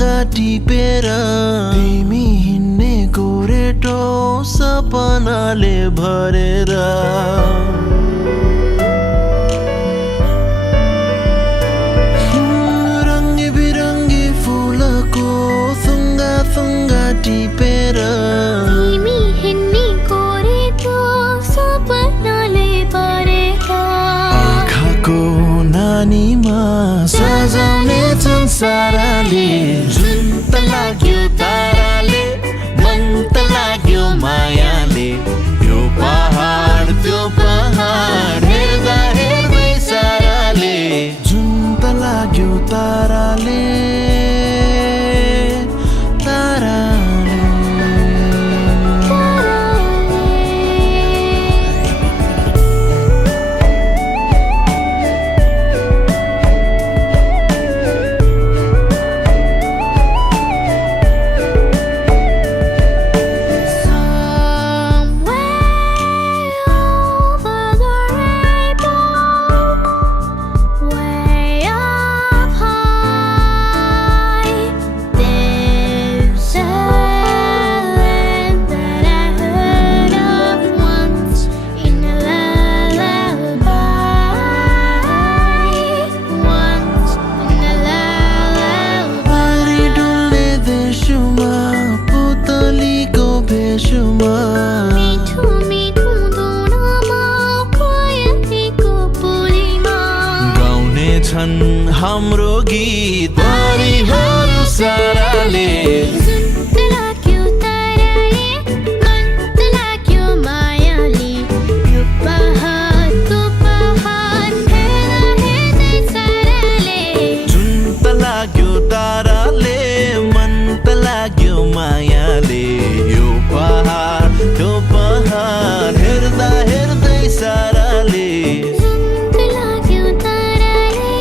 सँगा टिपेर तिमी हिँड्ने गोरेटो सपनाले भरेर रङ्गी बिरङ्गी फुलको सँगा सँगा टिपेर तिमी हिँड्ने गोरेटो सपनाले भरेर आँखाको नानीमा सजाउने संसारले जुन त लाग्यो ताराले मन त लाग्यो मायाले यो पहाड त्यो पहाड हेर्दा हेर्दै साराले जुन त लाग्यो ताराले मिठो मिठो धुनमा कोयलीको बोलीमा गाउने छन् हाम्रो गीत परिहरू साराले जुन त लाग्यो ताराले मन त लाग्यो मायाले यो पहाड त्यो पहाड हेर्दा हेर्दै साराले जुन त लाग्यो ताराले मन त लाग्यो मायाले यो पहाड त्यो पहाड हेर्दा हेर्दै साराले जुन त लाग्यो ताराले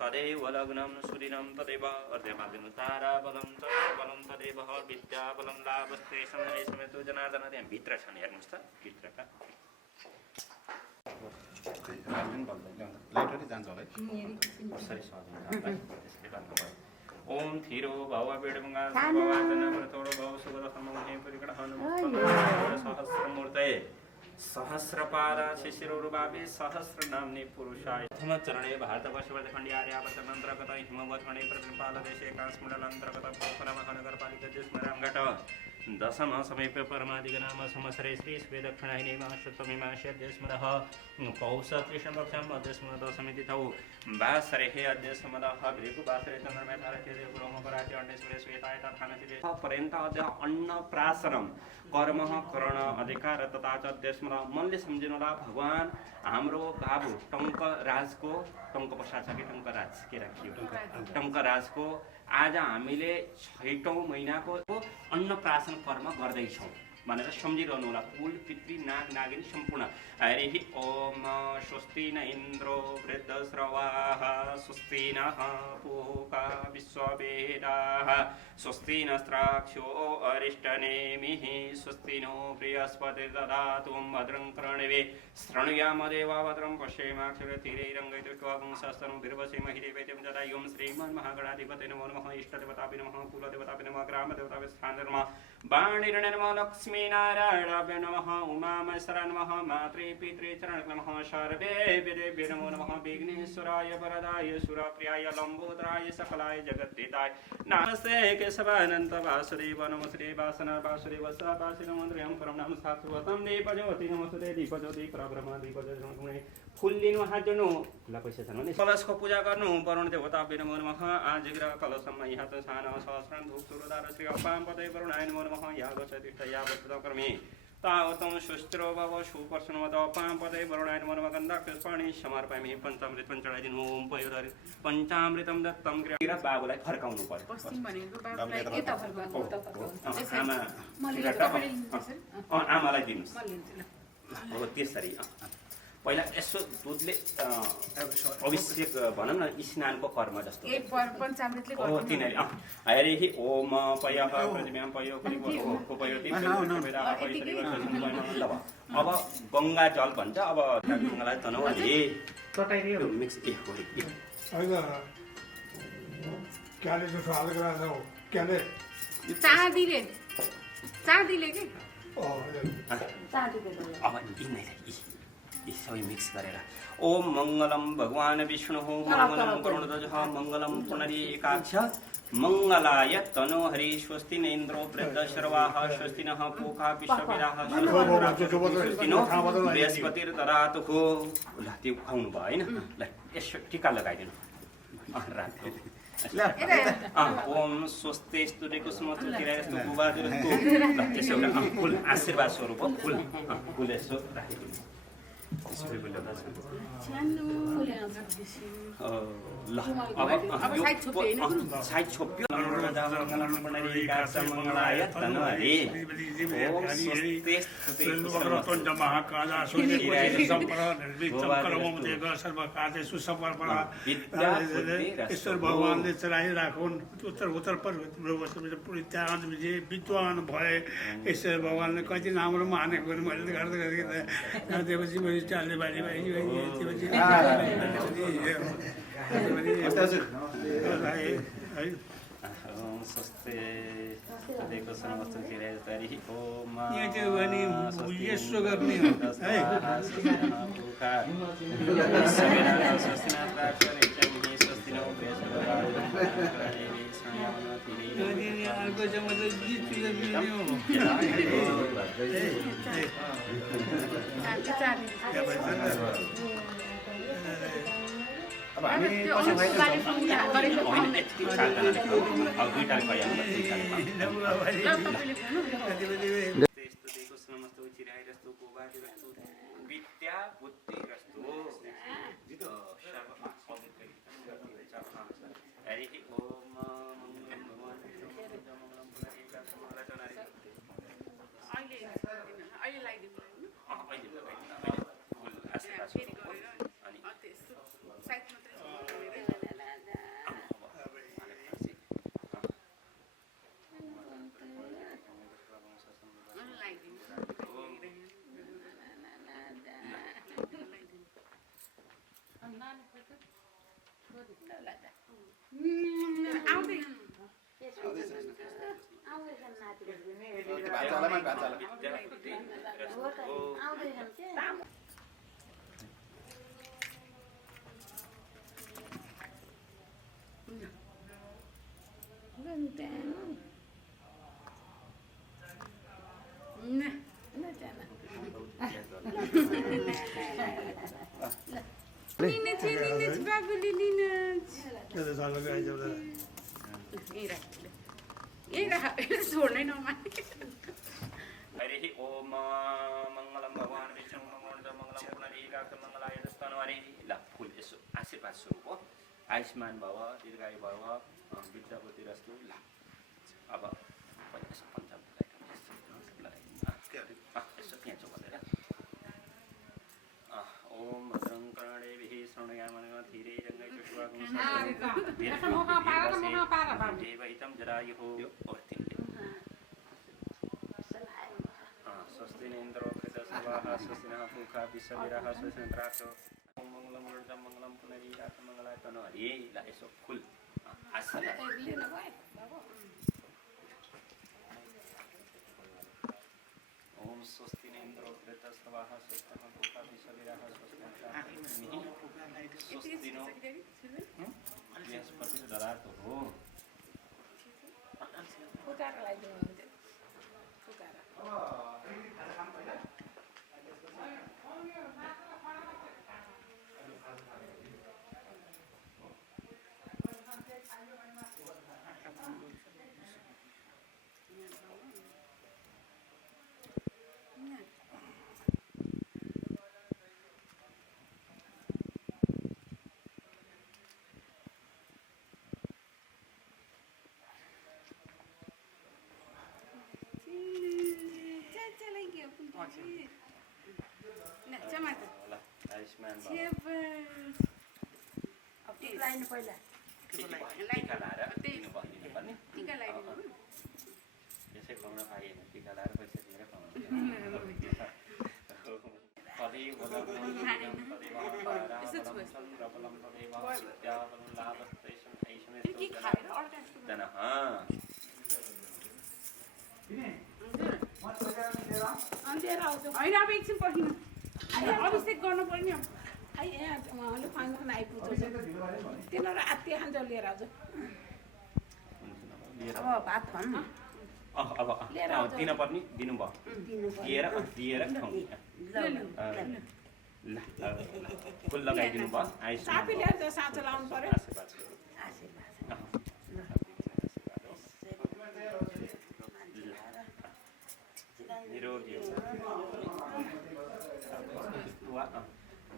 तदेव लग्नं सुदिनं तदेव अर्ध्यमादिन ताराबलं च बलं तदेव विद्याबलं लाभस्ते समय समेतो जनार्दन त्यहाँ भित्र छन् हेर्नुहोस् त भित्रका ओम थिरो भव बेडमंगा भवाजन प्रतोड़ भव सुगत समूहे परिकट हनुमत सहस्रमूर्तये सहस्रपादा शिशिरोरुबाबे सहस्र नामने पुरुषाय प्रथम चरणे भारतवर्षवर्ध खंडी आर्यावर्तन अंतर्गत हिमवत खंडे प्रतिपाल देशे काश्मीर अंतर्गत पोखरा महानगरपालिका जिस्मरामघाट दशम समीपे परमादिगनाम समसरे श्री स्वे दक्षिणायने माशतमीमाशे अध्यस्मदः पौष कृष्ण पक्षम अध्यस्मद दशमी तिथौ वासरे अध्यस्मदः ग्रीकु वासरे चंद्रमय भारतीय देवरोम पराते अंडेश्वरे श्वेताय तथानसिदे पर्यन्त अद्य अन्नप्राशनम कर्म करण अधिकार तथा च अध्यस्मदः मनले सम्झिनुला भगवान हाम्रो बाबु टंक राजको टंक बसा छ कि टंक राज के राखियो टंक राजको आज हामीले 6औं महिनाको अन्नप्राशन कर्म गर्दैछौँ भनेर सम्झिरहनु होला कुल पितृ नाग नागिनी सम्पूर्ण हरि ओम स्वस्ति न इन्द्रो वृद्धश्रवाः स्वस्ति नः पूका विश्ववेदाः स्वस्ति नस्त्राक्षो अरिष्टनेमिः स्वस्ति नो बृहस्पतिर्दधातु भद्रं कर्णवे शृणुयामदेवा भद्रं पश्येमाक्षरतिरैरङ्गैर्दृष्ट्वा पुंसस्तनु भिर्वसेमहि देवैत्यं जदा यं श्रीमन्महागणाधिपतये नमो नमः इष्टदेवताभ्यो नमः कुलदेवताभ्यो नमः ग्रामदेवताभ्यो स्थानदेवताभ्यो नमः वाणिर्णे नमः लक्ष्मीनारायणाभ्यो नमः उमामहेश्वराय नमः मात्रे पित्रे चरणभ्यो नमः सर्वेभ्यो नमो नमः विघ्नेश्वराय वरदाय सुरप्रियाय लम्बोदराय सकलाय जगद्धिताय नमस्ते केशवानन्त वासुदेव नमस्ते वासना वासुदेव स वासुदेवन्द्रयं परम नाम शास्त्रवतं दीपज्योति नमस्ते दीपज्योति परब्रह्म दीपज्योति फूल लिनु हात जोड्नु खुला पैसा छ भने कलशको पूजा गर्नु वरुण देवताभ्यो नमो नमः आजिग्र कलशमा यहाँ सान सहस्रं धूप सुरदार श्री अपाम पदे वरुणाय नमो नमः या गच्छति या वस्तुकर्मे तावतं सुस्थिरो भव सुपर्शनवतो पापदे वरुणाय मनमगन्धाक्षपाणि समर्पयामि पञ्चामृत पञ्चडादिन ओम पयोधरि पञ्चामृतं दत्तं क्रिया बाबुलाई फर्काउनु पर्यो पश्चिम भनेको बाबुलाई यता फर्काउनु उता फर्काउनु आमा मैले यो तपाईले लिनुहुन्छ आमालाई दिनुस् म लिन्छु ल हो त्यसरी पहिला यसो दुधले अभिषेक भनौँ न स्नानको कर्म जस्तो ए पञ्चामृतले हो तिनीहरू अरे हि ओम पयः प्रतिम्यां पयो को पयो अब गङ्गा जल भन्छ अब गङ्गालाई तनहुँले मिक्स ए हो चाँदीले के अब यिनीहरूलाई यी सबै मिक्स गरेर ओम मङ्गलम भगवान् विष्णु मङ्गलम गरुडध्वज मङ्गलम पुनरीकाक्ष मङ्गलाय तनो हरि स्वस्ति न इन्द्रो वृद्धशर्वाः स्वस्ति नः पूषा विश्ववेदाः स्वस्ति नो बृहस्पतिर्दधातु ल त्यो खुवाउनु भयो होइन ल यसो टिका लगाइदिनु रातको ओम स्वस्तिस्तु कुसुमस्तु चिरायस्तु गुबाजुरस्तु ल त्यसो एउटा फुल आशीर्वाद स्वरूप फुल फुल यसो राखिदिनु ल अब साइड छोप्यो मङ्गलाय तनहरि ओम ईश्वर भगवानले चलाइराखुन् उत्तर उत्तर विद्वान भए ईश्वर भगवानले कति राम्रो मानेको मैले गर्दैपछि मैले चाल्ने बारी स्वस्ति देखो समस्त चिराय तरी ओम यहाँ चाहिँ भने यसो गर्ने है अर्को चाहिँ मतलब गीत अब हामी पछि विद्या बुद्धि हरि ओम छोड्नै नमाने हरि ओम मङ्गलम भगवान् विष्णु मङ्गलम पुनरीकाक्ष मङ्गलाय तनहरि ल फुल यसो आशीर्वाद स्वरूप हो आयुष्मान भव दीर्घायु भव विद्याबुद्धिरस्तु ल अब यसो यसो त्यहाँ चोबलेर ओम भद्रं कर्णेभिः शृणुयामः धीरे रङ्गै चुष्वागुं देवहितं जरायुः स्वस्ति इन्द्रो कृतसवाः स्वस्ति नः पूषा विश्ववेदाः स्वस्ति नः मङ्गलं वरुणं मङ्गलं पुनरीकाक्ष मङ्गलाय तनहरि ल यसो फुल ओम स्वस्ति इन्द्रो कृतसवाः स्वस्ति नः पूषा विश्ववेदाः स्वस्ति नः स्वस्ति नो बृहस्पतिर्दधातु हो चाहिने पहिला टिका लाएर दिनुपर्ने पनि टिका लगाइदिनु यसै खुवाउन पाइएन टिका लाएर पैसा दिएर खुवाउनु तदेव वदनं तदेव हरावलं चन्द्रबलं तदेव विद्याबलं लाभस्तेषं ऐषमे स्तोत्रं लिएर आउँछु होइन अब एकछिन पर्खिनु अभिषेक गर्नु पर्ने यहाँ उहाँले फाङ्सन आइपुग्छ तिनीहरू आत्ती खान्छ लिएर आउँछ अब भात खाऊँ अब दिन पर्ने दिनुभयो दिएर खुवाउने ल फुल लगाइदिनु भयो सापी ल्याएर त साँचो लाउनु पर्यो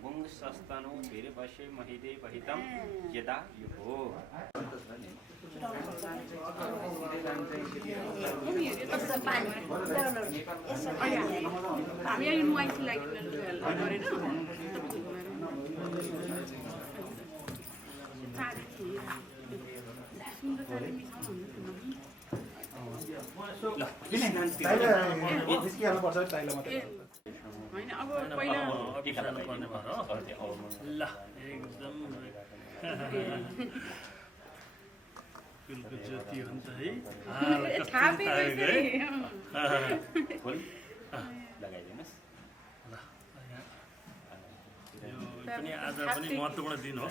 गुङ्गस्तनो वीरवशे महिदे वहितं यदा युहो हामी यो नुहाइसी लागिदिनु होइन अब पहिला पर्ने भयो ल एकदम फुलको ज्योति हुन्छ है फुल लगाइदिनुहोस् यो पनि आज पनि महत्त्वपूर्ण दिन हो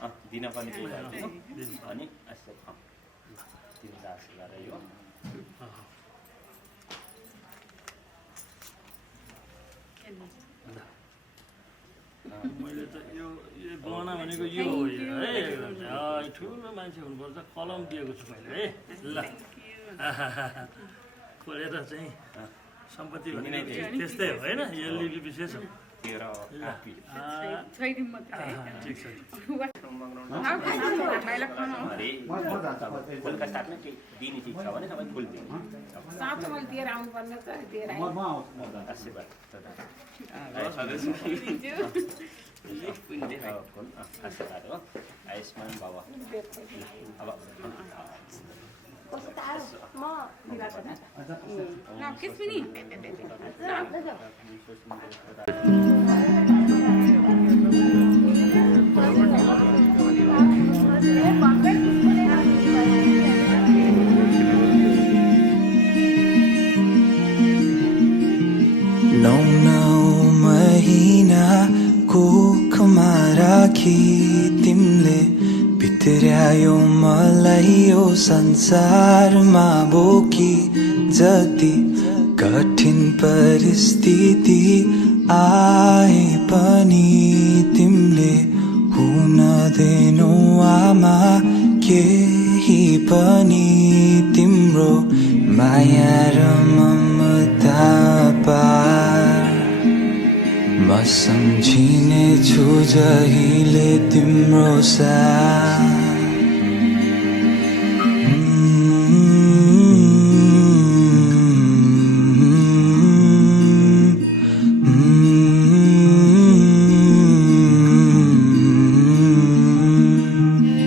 अब दिन पनि अनि तिनवटा आशीर्वाद यो मैले त यो गहना भनेको यो हो है ठुलो मान्छे हुनुपर्छ कलम दिएको छु मैले है ल खोलेर चाहिँ सम्पत्ति भन्ने त्यस्तै हो होइन यो लिपि विशेष हो ठिक छ फुलका साथमा केही दिने चिज छ भने तपाईँ फुल दिनु साँचो मैले दिएर आउनुपर्ने त दिएर आशीर्वाद आशीर्वाद हो आयुष्मान बाबा अब कोखमा राखी तिमीले भित्र्यायो मलाई यो संसारमा बोकी जति कठिन परिस्थिति आए पनि तिमीले हुन दिनौ आमा केही पनि तिम्रो माया र ममता पार म सम्झिने छु जहिले तिम्रो साथ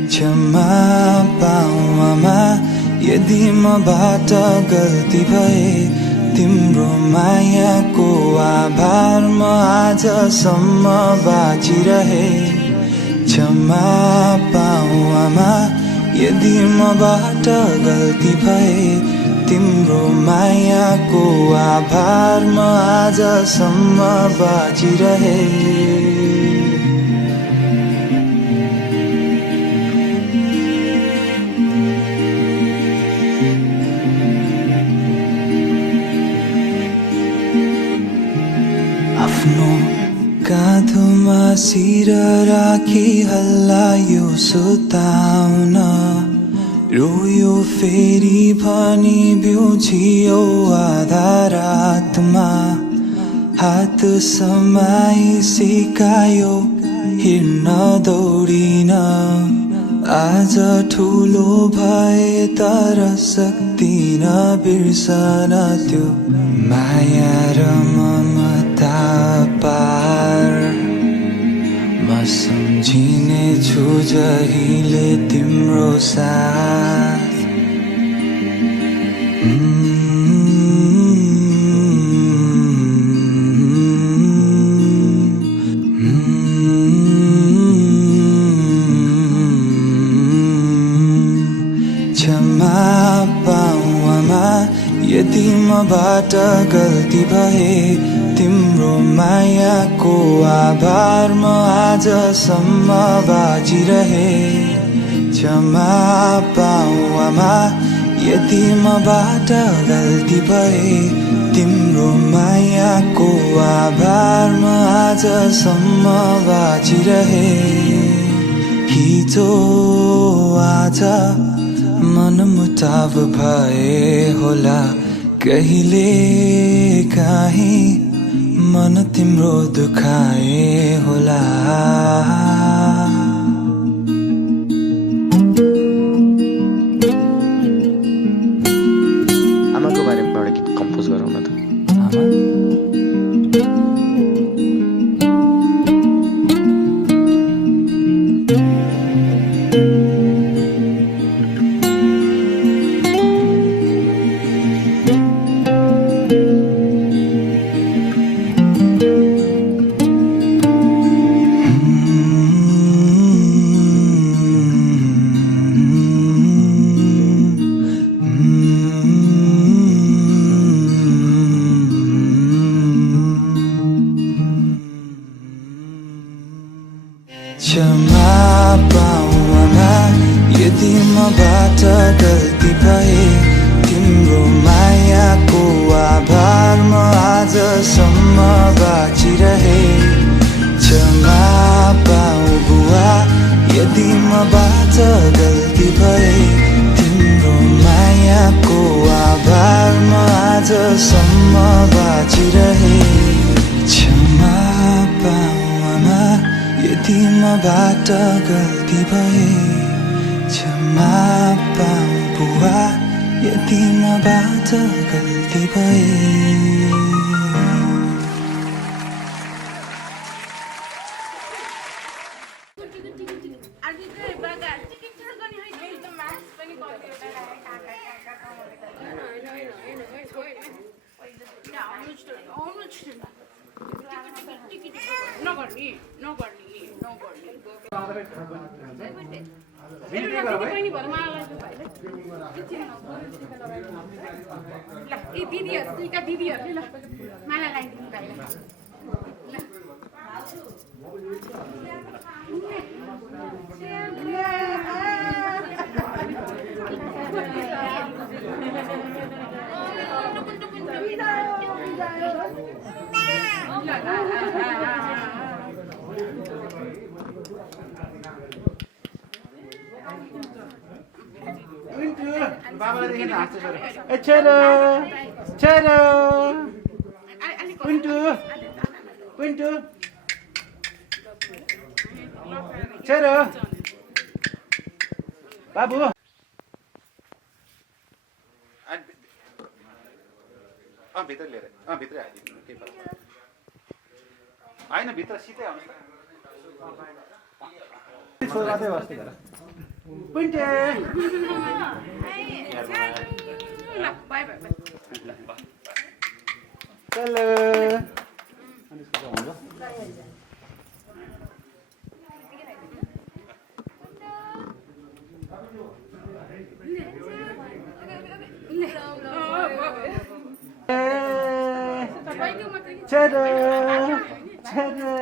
क्षमा पाऊ आमा यदि मबाट गल्ती भए तिम्रो मायाको आभार म आजसम्म बाँचिरहे क्षमा पाऊ आमा यदि मबाट गल्ती भए तिम्रो मायाको आभार म आजसम्म बाँचिरहे आफ्नो काँधमा शिर राखी हल्लायो सुताउन रोयो फेरि भनी बिउझियो आधा रातमा हात समाई सिकायो हिँड्न दौडिन आज ठुलो भए तर सक्दिन बिर्सन त्यो माया र ममता पार म सम्झिने जहिले तिम्रो साथ क्षमा पाऊ आमा यदि मबाट गल्ती भए तिम्रो मायाको आभार म आजसम्म बाँचिरहे क्षमा पाऊ आमा यदि मबाट गल्ती भए तिम्रो मायाको आभार म आजसम्म बाँचिरहे हिजो आज मनमुटाव भए होला कहिले काहीँ मन तिम्रो दुखाए होला आमाको बारेमा एउटा गीत कम्पोज गरौँ न त क्षमा पाऊ आमा यदि मबाट गल्ती भए तिम्रो मायाको आभार म आजसम्म बाँचिरहे क्षमा पाऊ बुवा यदि मबाट गल्ती भए तिम्रो मायाको आभार म आजसम्म बाँचिरहे क्षमा पाऊ आमा यदि मबाट गल्ती भए क्षमा पाऊ बुवा यदि मबाट गल्ती भए दिदीहरूले ल माला लगाइदिनु भाइलाई छोरो छोरो कुन्टु कुन्टु छोरो बाबु भित्र लिएर भित्रै हालिदिनु केही फरक होइन भित्र सिधै आउनु कुन्टे चलो छोरो छोरो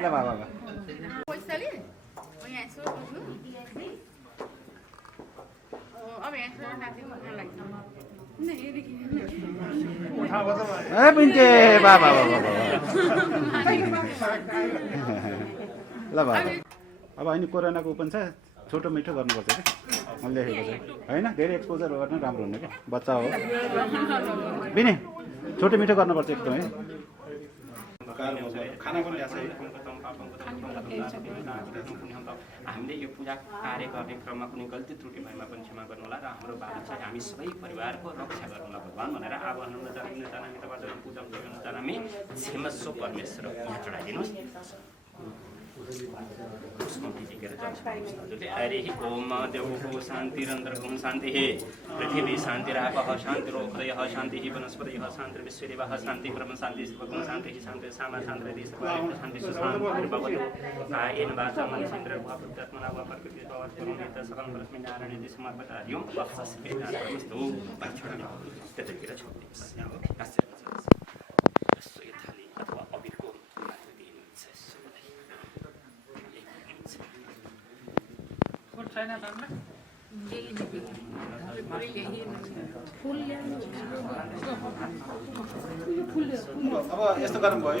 ल बाबा पैसाले यहाँ यसो अब यहाँ साथी मन लाग्छ पिन्टे बाबा ल बाबा अब होइन कोरोनाको ओपन छ छोटो मिठो गर्नुपर्छ कि मैले लेखेको छ होइन धेरै एक्सपोजर गर्न राम्रो हुने क्या बच्चा हो बिने छोटो मिठो गर्नुपर्छ एकदमै खाना पनि ल्याएको हामीले यो पूजा कार्य गर्ने क्रममा कुनै गल्ती त्रुटि भएमा पनि क्षमा गर्नुहोला र हाम्रो बाबु चाहिँ हामी सबै परिवारको रक्षा गर्नुहोला भगवान् भनेर आह्वान नजानामी तपाईँ पूजा नजानामी क्षमस्व परमेश्वर यहाँ चढाइदिनुहोस्। हरि ओम देवो शान्तिरन्तरगुं शान्तिः पृथिवी शान्तिरापः शान्तिरोहृदयः शान्तिः वनस्पतयः शान्तिर्विश्वदेवः शान्तिः ब्रह्म शान्तिः सर्वगुण शान्तिः शान्तिः सामा शान्तिः सर्वं शान्तिः सुशान्तिर्भवतु कायेन वाचा मनसेन्द्रियैर्वा प्रकृत्यात्मना वा प्रकृतिर्भवत् सकलं परस्मै नारायणे समर्पित हरि ओम वत्सस्मेतास्तु पाछडले त्यतिखेर छोड्दिन्छ अथवा अबिरको अब यस्तो गर्नुभयो है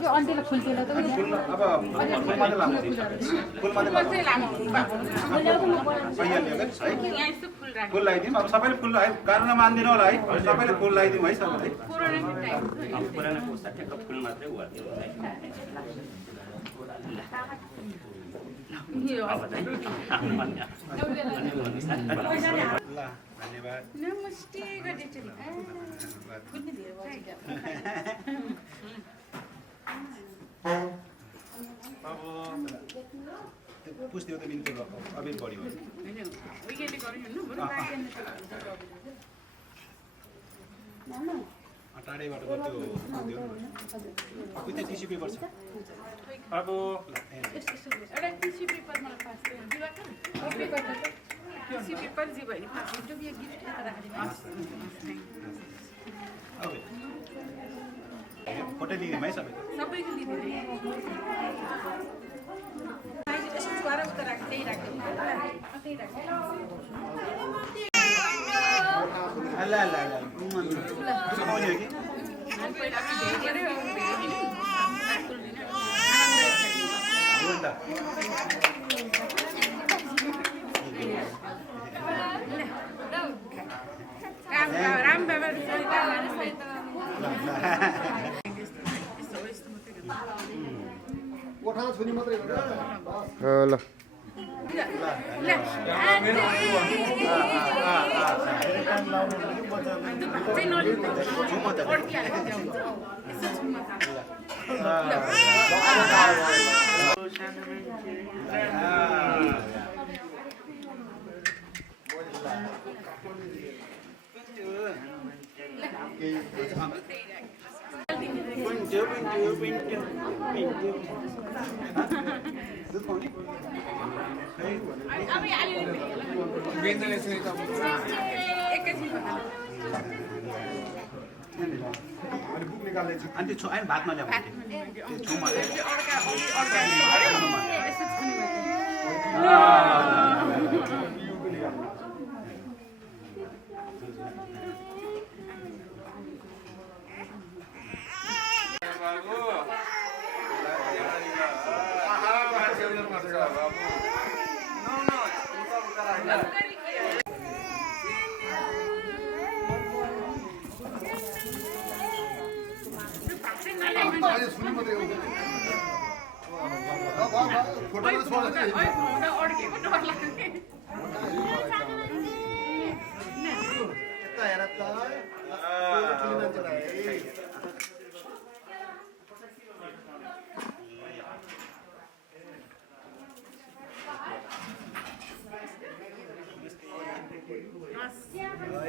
त्यो अन्टेलाई फुल्केला त अब फुल मात्रै लामो फुल मात्रै लामो फुल लगाइदिउँ। अब सबैले फुल है कारण मान्दिनँ होला है सबैले फुल लगाइदिउँ है सबैले पुरानो पुस्ता ठ्याक्क फुल मात्रै उहाँले धन्यवाद। नमस्ते पुस्दियो त बिन्ती अबिर बढी भयो टाढैबाट त्यो उता टिस्यु पेपर छ अब एउटा टिस्यु पेपर मलाई पास टिस्यु पेपर जी भयो पास यो गिफ्ट यता राखिदिनुहोस्। फोटो लिदिउँ है सबैको लिदिदिनु ल अनि त्यो आइन भातमा ल्याउँ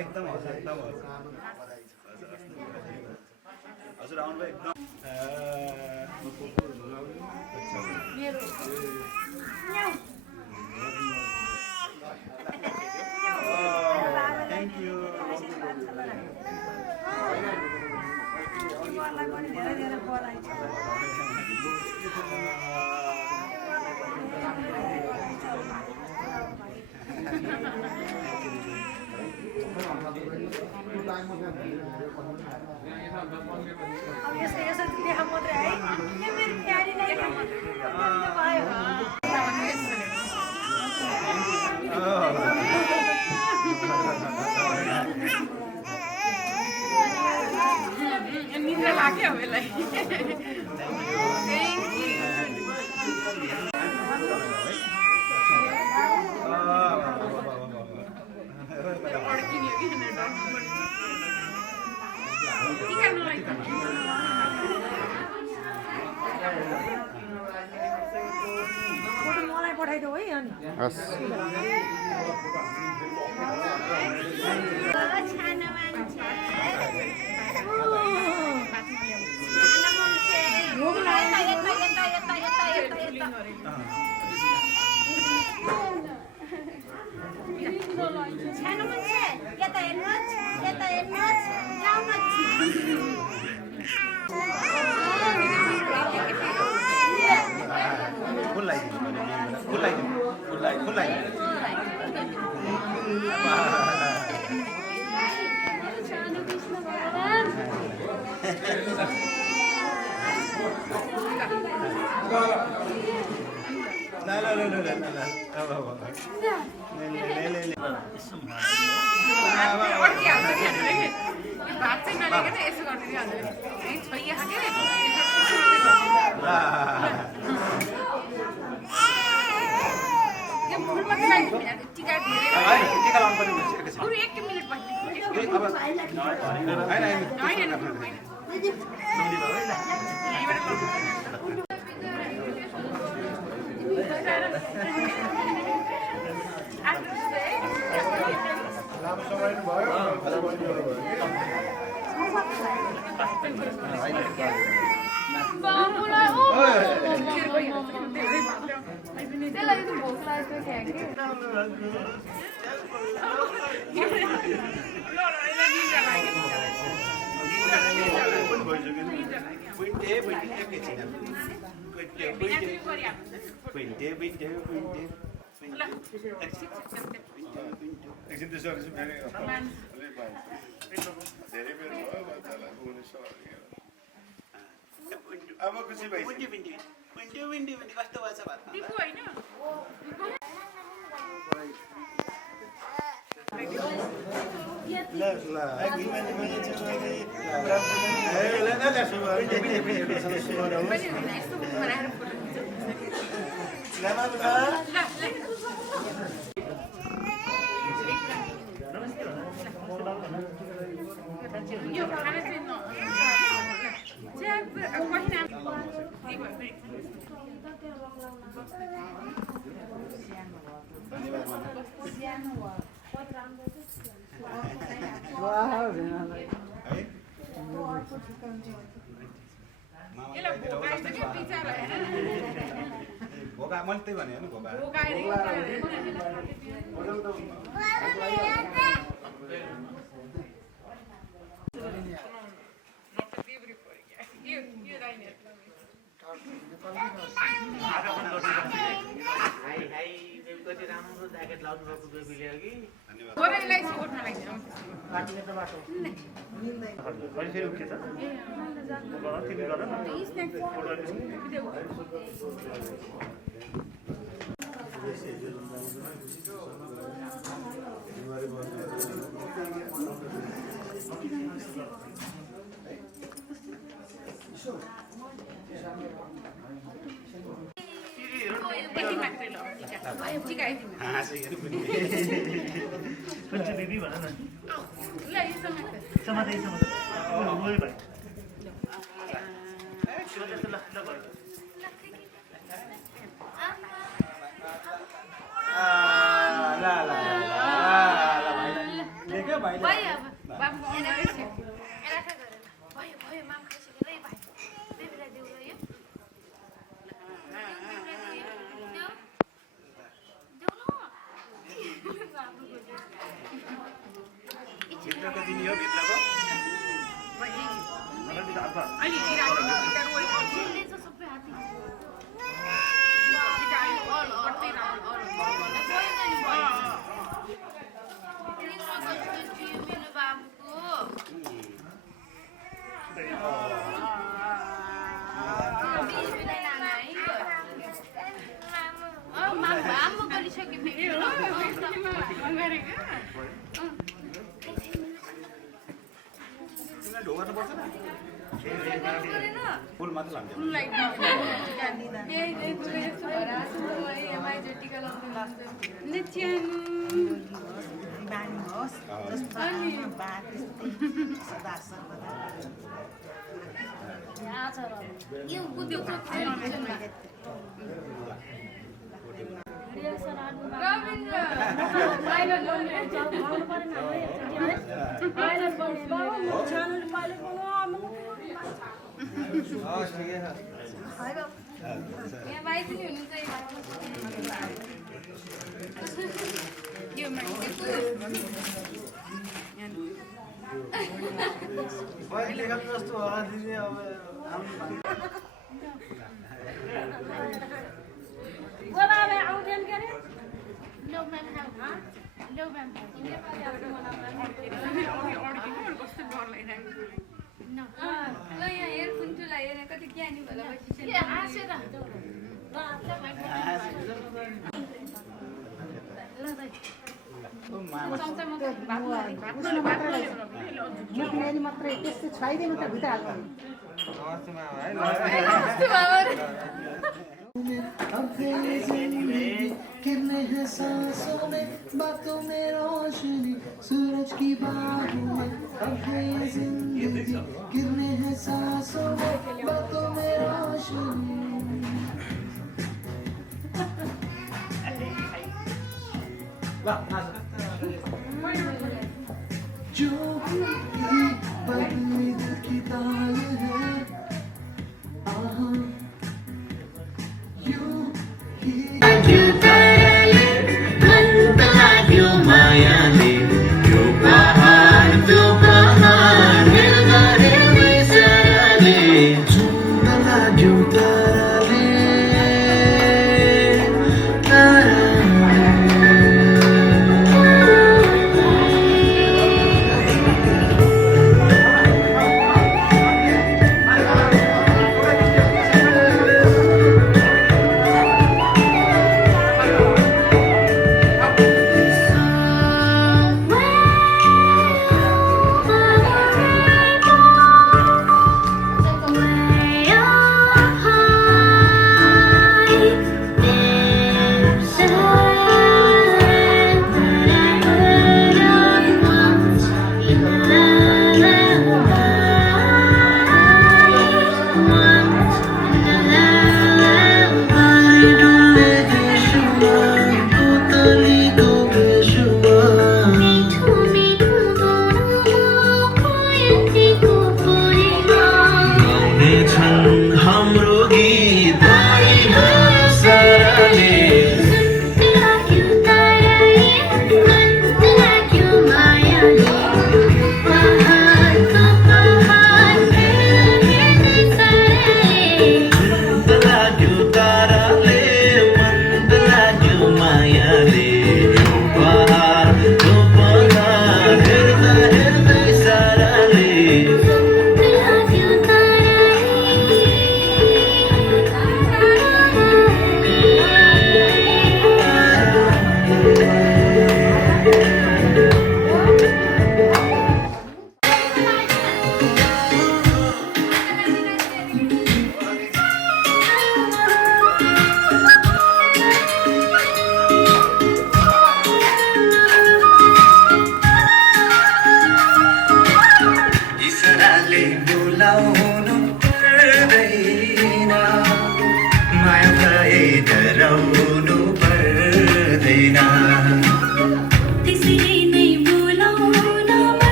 एकदम हजुर आउनुभयो एकदम थ्याङ्क यू निद्रा लाग्यो हामीलाई अड्किने हो कि टिका नलाइ मलाई पठाइदेऊ है अनि हस् सानो मान्छे यता हेर्नुहोस् यता हेर्नुहोस् जाउनुहोस् फुल लगाइदिनु फुल लगाइदिनु सानो कृष्ण भगवान अड्किहाल्छ कि हामीले यो भात चाहिँ नलिकन यसो गरिदिनु हजुरले है छोइहाल्यो के यो फुलमा चाहिँ टिका धेरै टिका लाउनु पर्ने एकैछिन बरु 1 मिनेट पछि अब बाबुलाई ओ त्यसलाई त भोक लागेको थियो कि एकछिन त्यसो फेरि धेरै बेर भयो बच्चालाई अब खुसी भइसक्यो कस्तो भएछ दिपु होइन यो खाना चाहिँ न भोगा मैले त्यही भने नि भोगा दिदी भन न समाते भित्रको दिने हो भित्रको फुल मात्र लान्छ टिका लाउनु लाग्छ बानी होस् जस्तो आमा बा त्यस्तै सदा सर्वदा यो बुद्धि कति ज्ञानी भला मात्रै त्यस्तो छाइदिनु त भित्र हाल्नु गिरने हैं सांसों में बातों में रोशनी सूरज की बाहों में अब है ये जिंदगी गिरने हैं सांसों में बातों में रोशनी जो भी बदली दिल की ताल है आहा यूं ही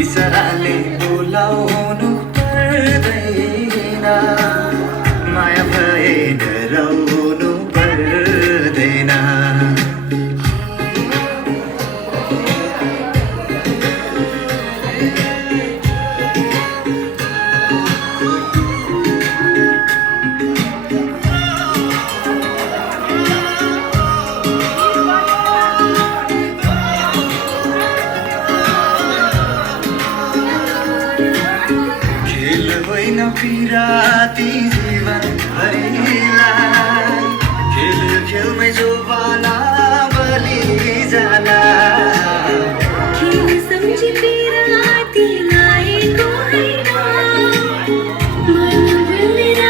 इसराले बोलाउनु पर्दैन माया भए डराउनु पर्दैन पिराती जीवन भरिलाई खेल खेलमै जो बाला बलि जाला खेल सम्झी पिरातीलाई होइन मन भुलेर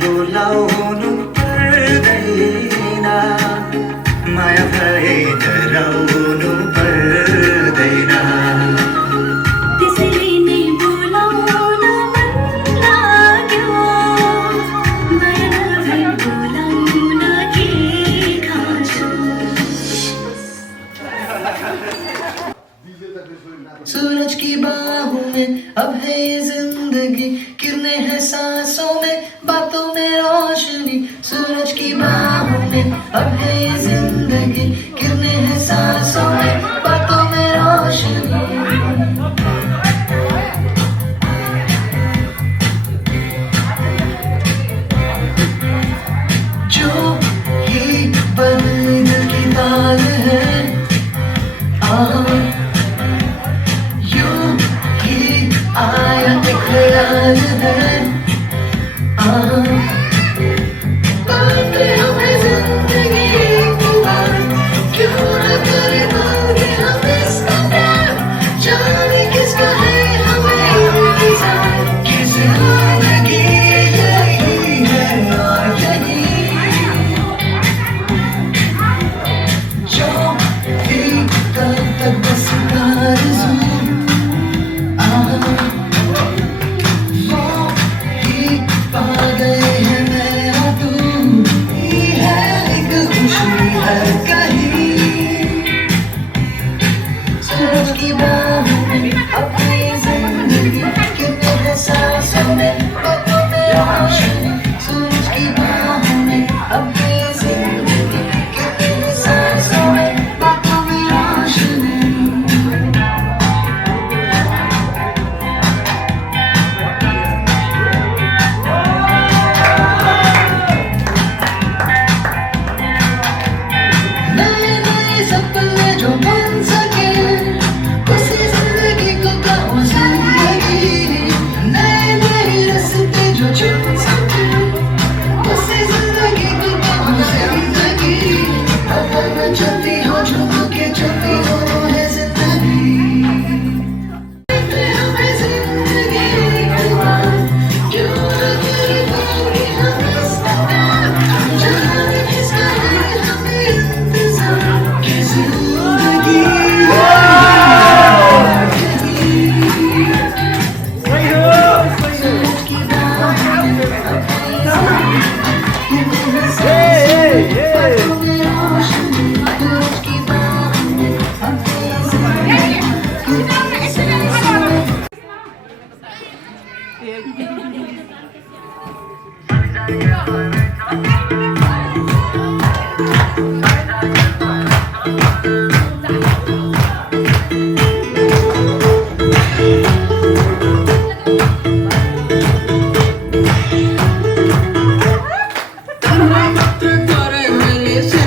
बोलाउनु पर्दैन, माया भए डराउनु पर्दैन। त्यसैले नै बोलाउन मन लाग्यो, माया नभई बोलाउन के खाँचो। सूरज की बाहों में अब है ये जिंदगी, किरणें हैं सांसों में, बातों में रोशनी। सूरज की बाहों में अब है ये जिंदगी, किरणें हैं सांसों में, बातों में रोशनी। जो ही बंद की ताल है, आया एक ख्याल है, बातें हमें जिंदगी को बार, क्यों न करे मांगे हम इसका प्यार, जाने किसका है हमें इंतजार, कि जिंदगी यही है और यही। जो भी तब तक बस आरज़ू, सूरज की बाहों में अपनी जिंदगी, किरणें हैं सांसों में, बातों में रोशनी। सूरज की बाहों में अपनी जिंदगी, किरणें हैं सांसों में, बातों में रोशनी। नए नए सपने जो बन सके, उसी जिंदगी को कहो जिंदगी। नए नए रास्ते जो चुन सके, उसी जिंदगी को कहो जिंदगी। अगर मैं चलती हो झुक के चलती हो वो है जिंदगी। हमें जिंदगी क्यों न करे मांगे हम इसका प्यार, जाने किसका है हमें इंतजार, कि जिंदगी सूरज की बाहों में अपनी जिंदगी, किरणें हैं सांसों में, बातों में रोशनी। सूरज की बाहों में अपनी जिंदगी, किरणें हैं सांसों में। मत करे मिले से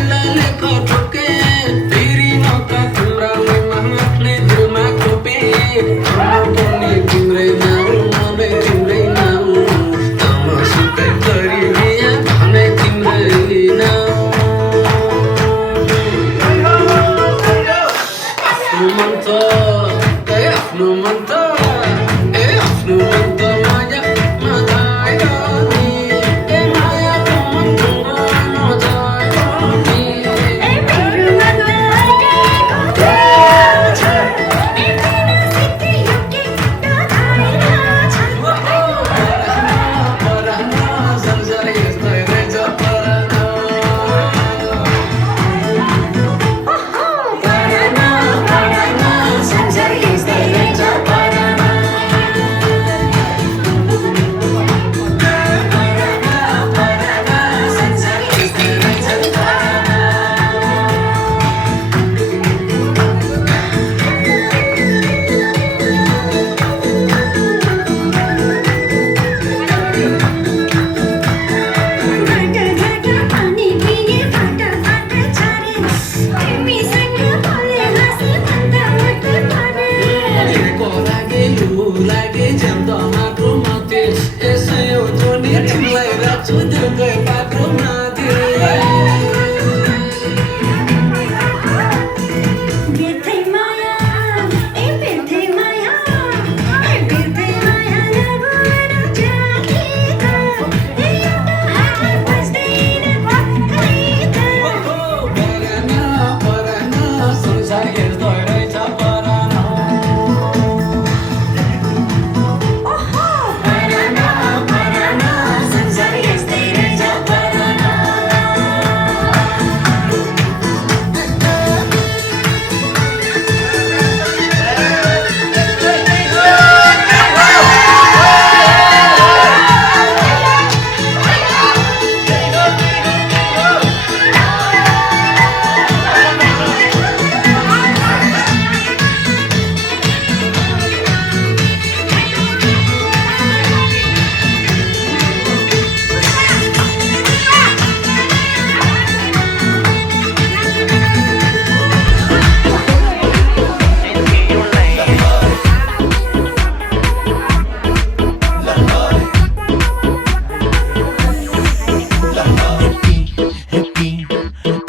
happy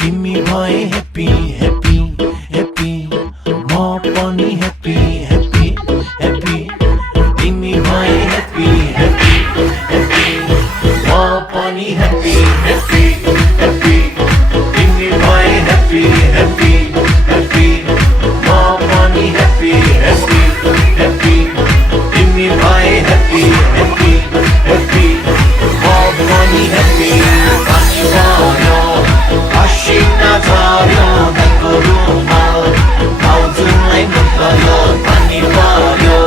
तिमी भए happy happy happy म पनि happy happy happy तिमी भए happy happy happy म पनि happy happy happy तिमी भए happy happy happy म पनि happy happy happy तिमी भए happy happy happy म पनि happy पानी पर्यो असिना झर्यो दाइको रुमाल भाउजूलाई मन पर्यो पानी पर्यो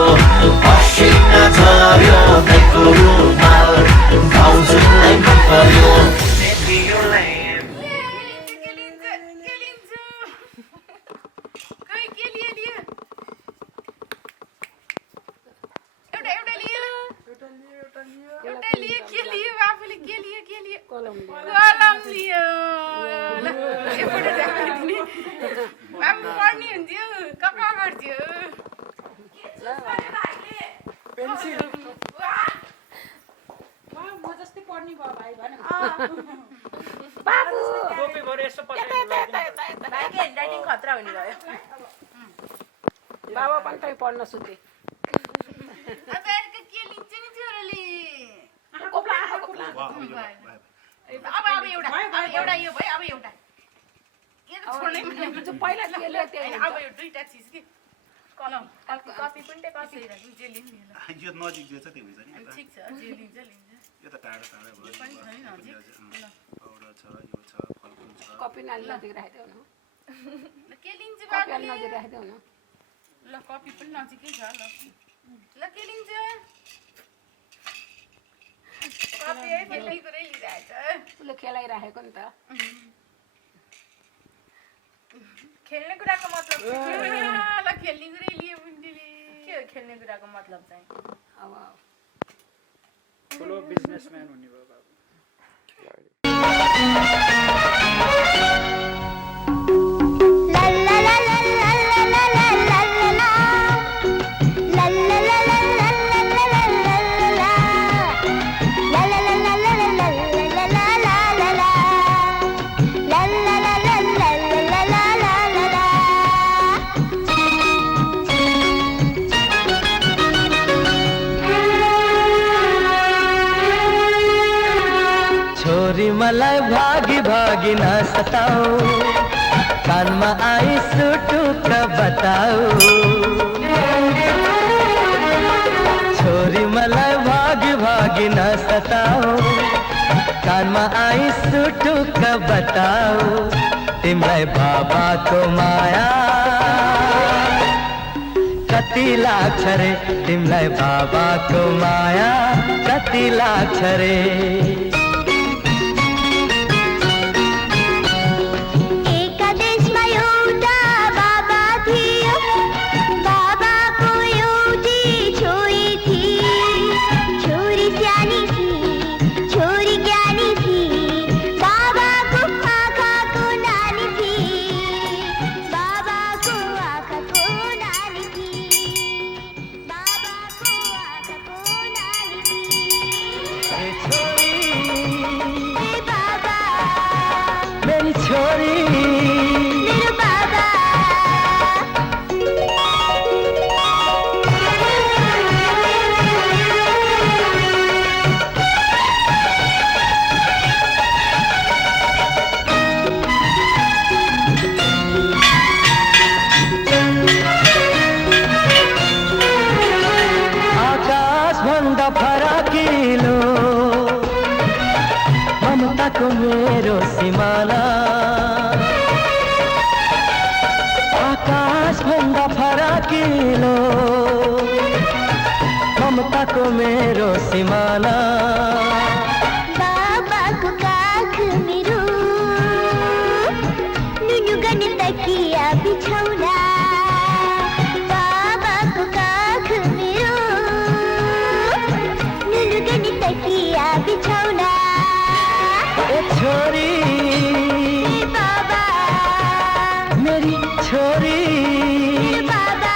असिना झर्यो दाइको रुमाल भाउजूलाई मन पर्यो कलम लियो पढ्ने हुन्थ्यो कका गर्थ्यो म जस्तै पढ्ने भयो भाइ भन खतरा हुने भयो बाबा पनि कहीँ पढ्न सुते के लिन्छ नि छोराले अब एउटा यो भयो अब एउटा पहिला के ल्यायो त्यही अब यो दुईटा चिज कि कलम कपी पनि कपी जे लिनु यो नजिक जे छ त्यो हुन्छ नि ठिक छ जे लिन्छ यो त टाढा टाढा भयो पाउडर छ यो छ फलफुल छ कपी नाली नजिक राखिदेऊ न के लिन्छ कपी नजिक राखिदेऊ न ल कपी पनि नजिकै छ ल के लिन्छ कपी है पहिल्यै कुरै लिइरहेछ उसले खेलाइराखेको नि त खेल्ने कुराको मतलब ल खेल्ने कुरै लियो बुन्डीले के हो खेल्ने कुराको मतलब चाहिँ अब ठुलो बिजनेसम्यान हुने भयो बाबु मलाई भागी भागी न सताओ कानमा आई सुटुक बताओ छोरी मलाई भागी भागी न सताओ कानमा आई सुटुक बताओ तिमीलाई बाबाको माया कति लाग्छ रे तिमीलाई बाबाको माया कति लाग्छ रे ममताको मेरो सिमाना आकाश भन्दा फराकिलो ममताको मेरो सिमाना बाबाको काख मेरो नुनु गर्ने तकिया बिछौना बाबाको काख मेरो नुनु गर्ने तकिया बिछौना छोरी बाबा मेरी छोरी बाबा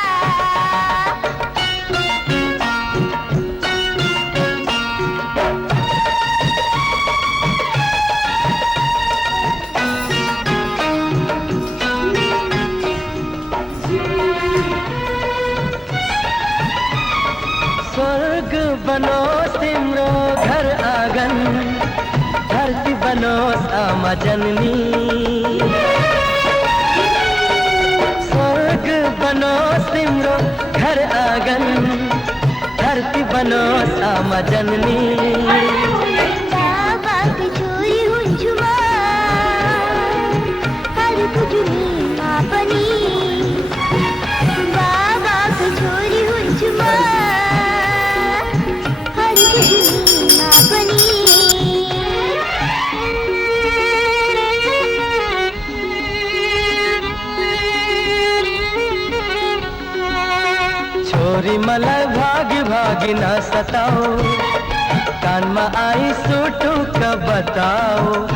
आमा जननी स्वर्ग बनोस् तिम्रो घर आँगन धरती बनोस् आमा जननी बाबाको छोरी हुन्छु म हरको जुनीमा पनि बाबाको छोरी हुन्छु म हरको जुनीमा पनि छोरी मलाई भागी भागी न सताओ कानमा आई सुटुक्क बताओ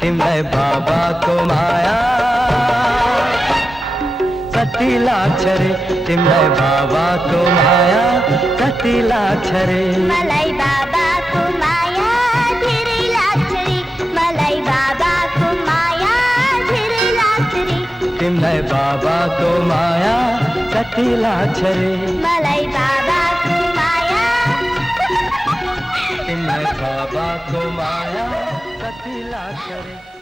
तिमीलाई बाबाको माया कति लाग्छ रे तिमीलाई बाबाको माया कति लाग्छ रे मलाई बाबाको माया धेरै लाग्छ रे मलाई बाबाको माया धेरै लाग्छ रे तिमीलाई बाबाको माया कति लाग्छ रे मलाई बाबाको माया तिमीलाई बाबाको माया कति लाग्छ रे